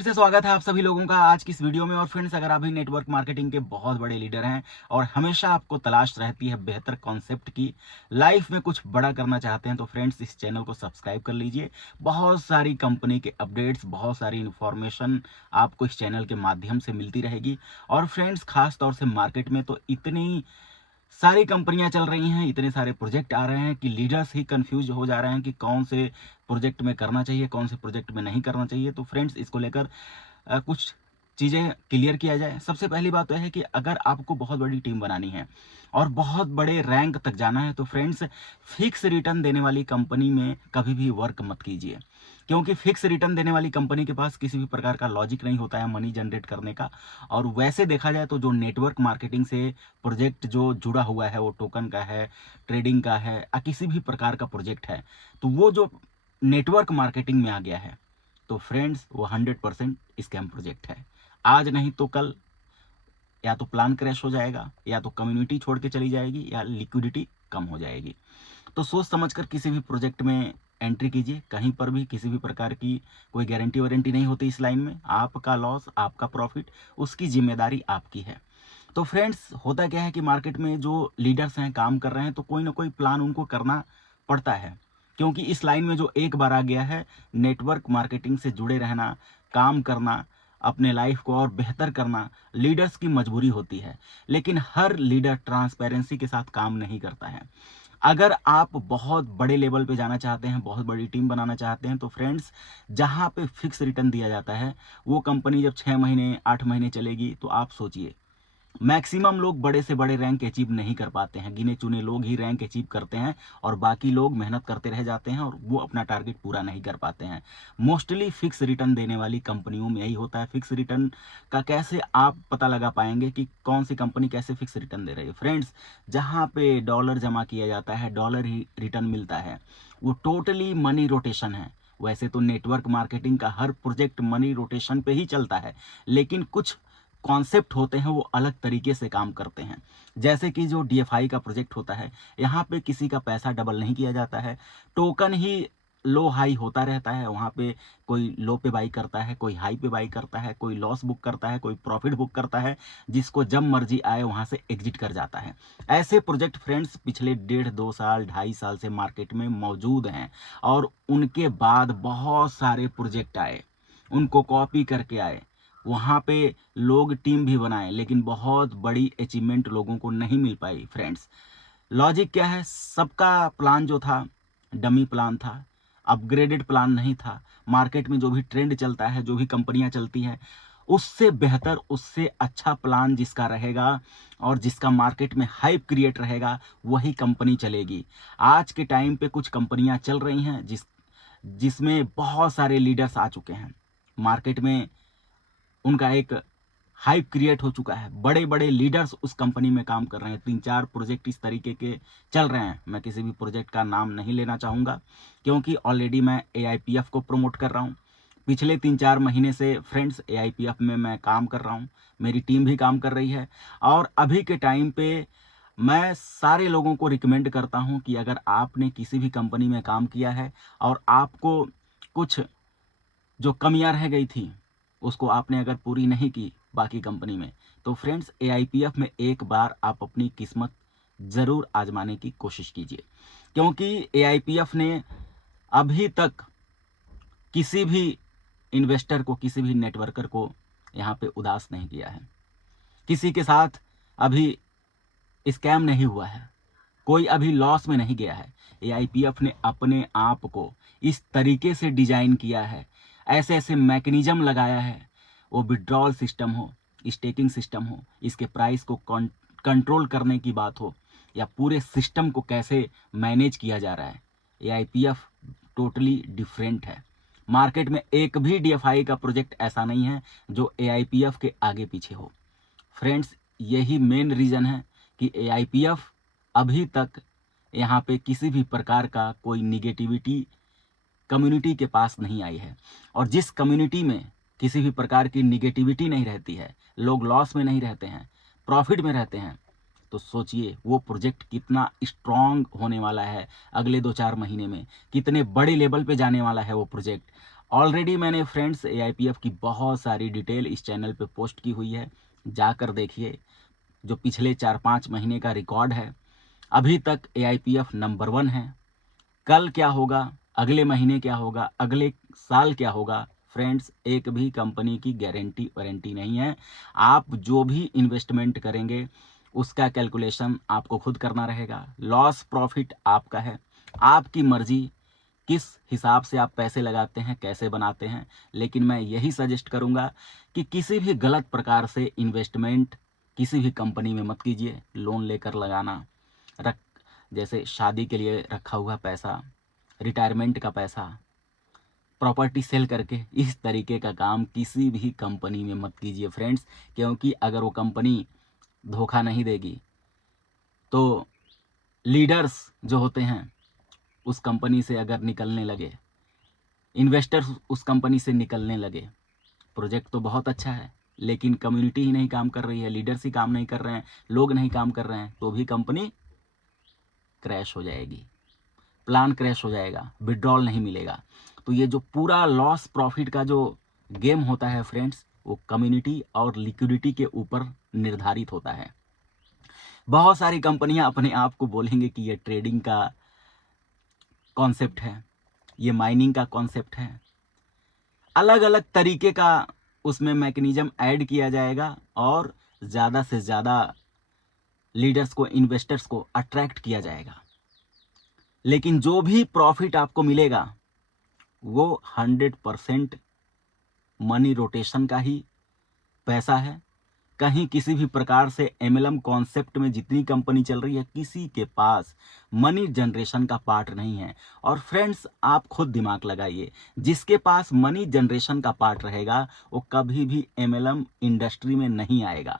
फिर से स्वागत है आप सभी लोगों का आज की इस वीडियो में। और फ्रेंड्स, अगर आप भी नेटवर्क मार्केटिंग के बहुत बड़े लीडर हैं और हमेशा आपको तलाश रहती है बेहतर कॉन्सेप्ट की, लाइफ में कुछ बड़ा करना चाहते हैं, तो फ्रेंड्स इस चैनल को सब्सक्राइब कर लीजिए। बहुत सारी कंपनी के अपडेट्स, बहुत सारी इन्फॉर्मेशन आपको इस चैनल के माध्यम से मिलती रहेगी। और फ्रेंड्स, खास तौर से मार्केट में तो इतनी सारी कंपनियां चल रही हैं, इतने सारे प्रोजेक्ट आ रहे हैं कि लीडर्स ही कंफ्यूज हो जा रहे हैं कि कौन से प्रोजेक्ट में करना चाहिए, कौन से प्रोजेक्ट में नहीं करना चाहिए। तो फ्रेंड्स, इसको लेकर कुछ चीज़ें क्लियर किया जाए। सबसे पहली बात तो है कि अगर आपको बहुत बड़ी टीम बनानी है और बहुत बड़े रैंक तक जाना है, तो फ्रेंड्स फिक्स रिटर्न देने वाली कंपनी में कभी भी वर्क मत कीजिए, क्योंकि फिक्स रिटर्न देने वाली कंपनी के पास किसी भी प्रकार का लॉजिक नहीं होता है मनी जनरेट करने का। और वैसे देखा जाए तो जो नेटवर्क मार्केटिंग से प्रोजेक्ट जो जुड़ा हुआ है, वो टोकन का है, ट्रेडिंग का है, किसी भी प्रकार का प्रोजेक्ट है, तो वो जो नेटवर्क मार्केटिंग में आ गया है, तो फ्रेंड्स वो 100% स्कैम प्रोजेक्ट है। आज नहीं तो कल या तो प्लान क्रैश हो जाएगा, या तो कम्युनिटी छोड़ के चली जाएगी, या लिक्विडिटी कम हो जाएगी। तो सोच समझकर किसी भी प्रोजेक्ट में एंट्री कीजिए। कहीं पर भी किसी भी प्रकार की कोई गारंटी वारंटी नहीं होती इस लाइन में। आपका लॉस, आपका प्रॉफिट, उसकी जिम्मेदारी आपकी है। तो फ्रेंड्स, होता क्या है कि मार्केट में जो लीडर्स हैं, काम कर रहे हैं, तो कोई ना कोई प्लान उनको करना पड़ता है, क्योंकि इस लाइन में जो एक बार आ गया है, नेटवर्क मार्केटिंग से जुड़े रहना, काम करना, अपने लाइफ को और बेहतर करना लीडर्स की मजबूरी होती है। लेकिन हर लीडर ट्रांसपेरेंसी के साथ काम नहीं करता है। अगर आप बहुत बड़े लेवल पे जाना चाहते हैं, बहुत बड़ी टीम बनाना चाहते हैं, तो फ्रेंड्स, जहां पे फिक्स रिटर्न दिया जाता है, वो कंपनी जब 6 महीने 8 महीने चलेगी, तो आप सोचिए, मैक्सिमम लोग बड़े से बड़े रैंक अचीव नहीं कर पाते हैं। गिने चुने लोग ही रैंक अचीव करते हैं और बाकी लोग मेहनत करते रह जाते हैं और वो अपना टारगेट पूरा नहीं कर पाते हैं। मोस्टली फिक्स रिटर्न देने वाली कंपनियों में यही होता है। फिक्स रिटर्न का कैसे आप पता लगा पाएंगे कि कौन सी कंपनी कैसे फिक्स रिटर्न दे रही है? फ्रेंड्स, जहाँ पे डॉलर जमा किया जाता है, डॉलर ही रिटर्न मिलता है, वो टोटली मनी रोटेशन है। वैसे तो नेटवर्क मार्केटिंग का हर प्रोजेक्ट मनी रोटेशन पे ही चलता है, लेकिन कुछ कॉन्सेप्ट होते हैं वो अलग तरीके से काम करते हैं। जैसे कि जो डीएफआई का प्रोजेक्ट होता है, यहाँ पे किसी का पैसा डबल नहीं किया जाता है। टोकन ही लो हाई होता रहता है। वहाँ पे कोई लो पे बाई करता है, कोई हाई पे बाई करता है, कोई लॉस बुक करता है, कोई प्रॉफिट बुक करता है, जिसको जब मर्जी आए वहाँ से एग्जिट कर जाता है। ऐसे प्रोजेक्ट फ्रेंड्स पिछले 1.5 2 साल 2.5 साल से मार्केट में मौजूद हैं। और उनके बाद बहुत सारे प्रोजेक्ट आए, उनको कॉपी करके आए, वहाँ पे लोग टीम भी बनाए, लेकिन बहुत बड़ी अचीवमेंट लोगों को नहीं मिल पाई। फ्रेंड्स, लॉजिक क्या है? सबका प्लान जो था, डमी प्लान था, अपग्रेडेड प्लान नहीं था। मार्केट में जो भी ट्रेंड चलता है, जो भी कंपनियां चलती हैं, उससे बेहतर, उससे अच्छा प्लान जिसका रहेगा और जिसका मार्केट में हाइप क्रिएट रहेगा, वही कंपनी चलेगी। आज के टाइम पे कुछ कंपनियां चल रही हैं जिसमें बहुत सारे लीडर्स आ चुके हैं। मार्केट में उनका एक हाइप क्रिएट हो चुका है, बड़े बड़े लीडर्स उस कंपनी में काम कर रहे हैं। 3 4 प्रोजेक्ट इस तरीके के चल रहे हैं। मैं किसी भी प्रोजेक्ट का नाम नहीं लेना चाहूँगा, क्योंकि ऑलरेडी मैं एआईपीएफ को प्रमोट कर रहा हूँ। पिछले 3 4 महीने से फ्रेंड्स एआईपीएफ में मैं काम कर रहा हूँ, मेरी टीम भी काम कर रही है। और अभी के टाइम पे मैं सारे लोगों को रिकमेंड करता हूँ कि अगर आपने किसी भी कंपनी में काम किया है और आपको कुछ जो कमियां रह गई थी, उसको आपने अगर पूरी नहीं की बाकी कंपनी में, तो फ्रेंड्स एआईपीएफ में एक बार आप अपनी किस्मत ज़रूर आजमाने की कोशिश कीजिए। क्योंकि एआईपीएफ ने अभी तक किसी भी इन्वेस्टर को, किसी भी नेटवर्कर को यहाँ पे उदास नहीं किया है। किसी के साथ अभी स्कैम नहीं हुआ है, कोई अभी लॉस में नहीं गया है। एआईपीएफ ने अपने आप को इस तरीके से डिजाइन किया है, ऐसे ऐसे मैकेनिज्म लगाया है, वो विड्रॉल सिस्टम हो, स्टेकिंग सिस्टम हो, इसके प्राइस को कंट्रोल करने की बात हो, या पूरे सिस्टम को कैसे मैनेज किया जा रहा है, एआईपीएफ टोटली डिफरेंट है। मार्केट में एक भी डीएफआई का प्रोजेक्ट ऐसा नहीं है जो एआईपीएफ के आगे पीछे हो। फ्रेंड्स, यही मेन रीज़न है कि एआईपीएफ अभी तक यहाँ पे किसी भी प्रकार का कोई निगेटिविटी कम्युनिटी के पास नहीं आई है। और जिस कम्युनिटी में किसी भी प्रकार की निगेटिविटी नहीं रहती है, लोग लॉस में नहीं रहते हैं, प्रॉफिट में रहते हैं, तो सोचिए वो प्रोजेक्ट कितना स्ट्रांग होने वाला है। अगले 2 4 महीने में कितने बड़े लेवल पे जाने वाला है वो प्रोजेक्ट। ऑलरेडी मैंने फ्रेंड्स AIPF की बहुत सारी डिटेल इस चैनल पे पोस्ट की हुई है, जाकर देखिए। जो पिछले 4-5 महीने का रिकॉर्ड है, अभी तक AIPF नंबर 1 है। कल क्या होगा, अगले महीने क्या होगा, अगले साल क्या होगा, फ्रेंड्स एक भी कंपनी की गारंटी वारंटी नहीं है। आप जो भी इन्वेस्टमेंट करेंगे उसका कैलकुलेशन आपको खुद करना रहेगा। लॉस प्रॉफिट आपका है, आपकी मर्जी किस हिसाब से आप पैसे लगाते हैं, कैसे बनाते हैं। लेकिन मैं यही सजेस्ट करूंगा कि किसी भी गलत प्रकार से इन्वेस्टमेंट किसी भी कंपनी में मत कीजिए। लोन लेकर लगाना, रख जैसे शादी के लिए रखा हुआ पैसा, रिटायरमेंट का पैसा, प्रॉपर्टी सेल करके, इस तरीके का काम किसी भी कंपनी में मत कीजिए फ्रेंड्स। क्योंकि अगर वो कंपनी धोखा नहीं देगी तो लीडर्स जो होते हैं उस कंपनी से अगर निकलने लगे, इन्वेस्टर्स उस कंपनी से निकलने लगे, प्रोजेक्ट तो बहुत अच्छा है लेकिन कम्युनिटी ही नहीं काम कर रही है, लीडर्स ही काम नहीं कर रहे हैं, लोग नहीं काम कर रहे हैं, तो भी कंपनी क्रैश हो जाएगी, प्लान क्रैश हो जाएगा, विड्रॉल नहीं मिलेगा। तो ये जो पूरा लॉस प्रॉफिट का जो गेम होता है फ्रेंड्स, वो कम्युनिटी और लिक्विडिटी के ऊपर निर्धारित होता है। बहुत सारी कंपनियां अपने आप को बोलेंगे कि ये ट्रेडिंग का कॉन्सेप्ट है, ये माइनिंग का कॉन्सेप्ट है, अलग अलग तरीके का उसमें मैकेनिज्म ऐड किया जाएगा और ज़्यादा से ज़्यादा लीडर्स को, इन्वेस्टर्स को अट्रैक्ट किया जाएगा। लेकिन जो भी प्रॉफिट आपको मिलेगा वो 100% मनी रोटेशन का ही पैसा है। कहीं किसी भी प्रकार से MLM कॉन्सेप्ट में जितनी कंपनी चल रही है, किसी के पास मनी जनरेशन का पार्ट नहीं है। और फ्रेंड्स आप खुद दिमाग लगाइए, जिसके पास मनी जनरेशन का पार्ट रहेगा वो कभी भी MLM इंडस्ट्री में नहीं आएगा।